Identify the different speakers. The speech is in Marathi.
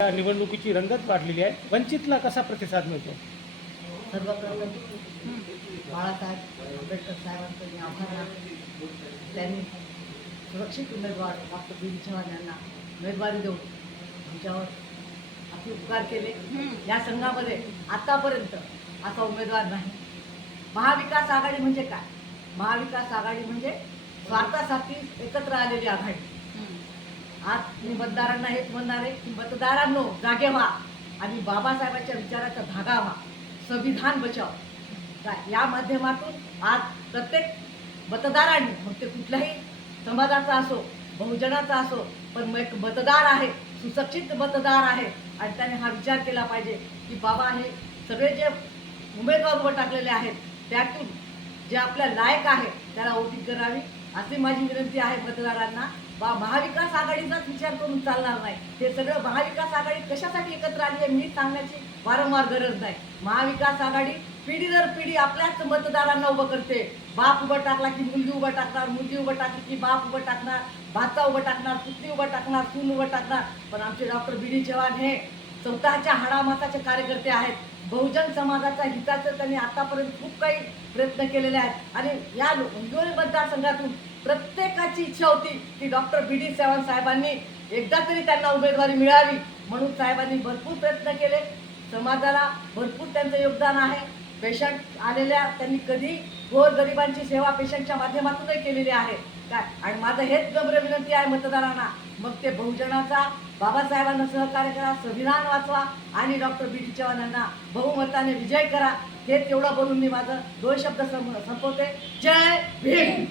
Speaker 1: या निवडणुकीची रंगत वाढलेली आहे. वंचितला कसा प्रतिसाद मिळतो?
Speaker 2: सर्वप्रथम बाळासाहेब आंबेडकर साहेबांचं मी आभार मानतो. त्यांनी सुरक्षित उमेदवार डॉक्टर बी चव्हाण यांना उमेदवारी देऊन आमच्यावर अति उपकार केले. या संघामध्ये आतापर्यंत असा उमेदवार नाही. महाविकास आघाडी म्हणजे काय? महाविकास आघाडी म्हणजे स्वार्थासाठी एकत्र आलेली आघाडी. आज मी मतदारांना हेच म्हणणार आहे की मतदारांनो जागे व्हा आणि बाबासाहेबांच्या विचाराचा धागा व्हा. संविधान बचाव. काय या माध्यमातून आज प्रत्येक मतदारांनी मग ते कुठल्याही समाजाचा असो बहुजनाचा असो पण मग एक मतदार आहे सुशिक्षित मतदार आहे आणि त्याने हा विचार केला पाहिजे की बाबा हे सगळे जे उमेदवार उभं टाकलेले आहेत त्यातून जे आपल्या लायक आहे त्याला ओटी करावी. अशी माझी विनंती आहे मतदारांना बा महाविकास आघाडीचाच विचार करून चालणार नाही. हे सगळं महाविकास आघाडी कशासाठी एकत्र आली आहे मी सांगण्याची वारंवार गरज नाही. महाविकास आघाडी पिढी दर पिढी आपल्याच मतदारांना उभं करते. बाप उभं टाकला की मुलगी उभं टाकणार मुलगी उभं टाकली की बाप उभं टाकणार भाचा उभं टाकणार पुतणी उभं टाकणार सून उभं टाकणार. पण आमचे डॉक्टर बी डी चव्हाण हे स्वतःच्या हाडामाताचे कार्यकर्ते आहेत. बहुजन समाजाच्या हिताचं त्यांनी आतापर्यंत खूप काही प्रयत्न केलेले आहेत. आणि या लो- हिंगोली मतदारसंघातून प्रत्येकाची इच्छा होती की डॉक्टर बी डी सेवन साहेबांनी एकदा तरी त्यांना उमेदवारी मिळावी म्हणून साहेबांनी भरपूर प्रयत्न केले. समाजाला भरपूर त्यांचं योगदान आहे. पेशंट आलेल्या त्यांनी कधी गोर गरिबांची सेवा पेशंटच्या माध्यमातूनही केलेली आहे. काय? आणि माझं हेच नम्र विनंती आहे मतदारांना. मग ते बहुजनाचा बाबासाहेबांना सहकार्य करा संविधान वाचवा आणि डॉक्टर बी डी चव्हाणांना बहुमताने विजय करा. हे तेवढं बोलून मी माझं दोन शब्द संपवते. जय भीम!